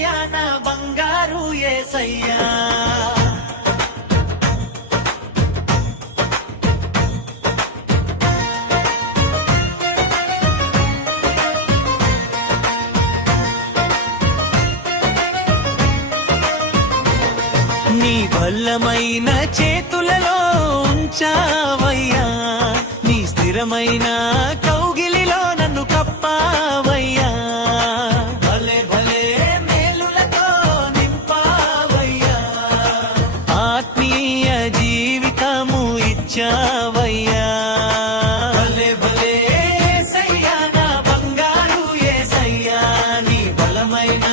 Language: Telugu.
యేసయ్యా నా బంగారు యేసయ్యా. నీ బలమైన చేతులలో ఉంచావయ్యా, నీ స్థిరమైన కౌగిలిలో నన్ను కప్పావయ్యా. భలే భలే మేలులతో నింపావయ్యా, ఆత్మీయ జీవితము ఇచ్చావయ్యా. భలే భలే యేసయ్యా నా బంగారు యేసయ్యా, నీ బలమైన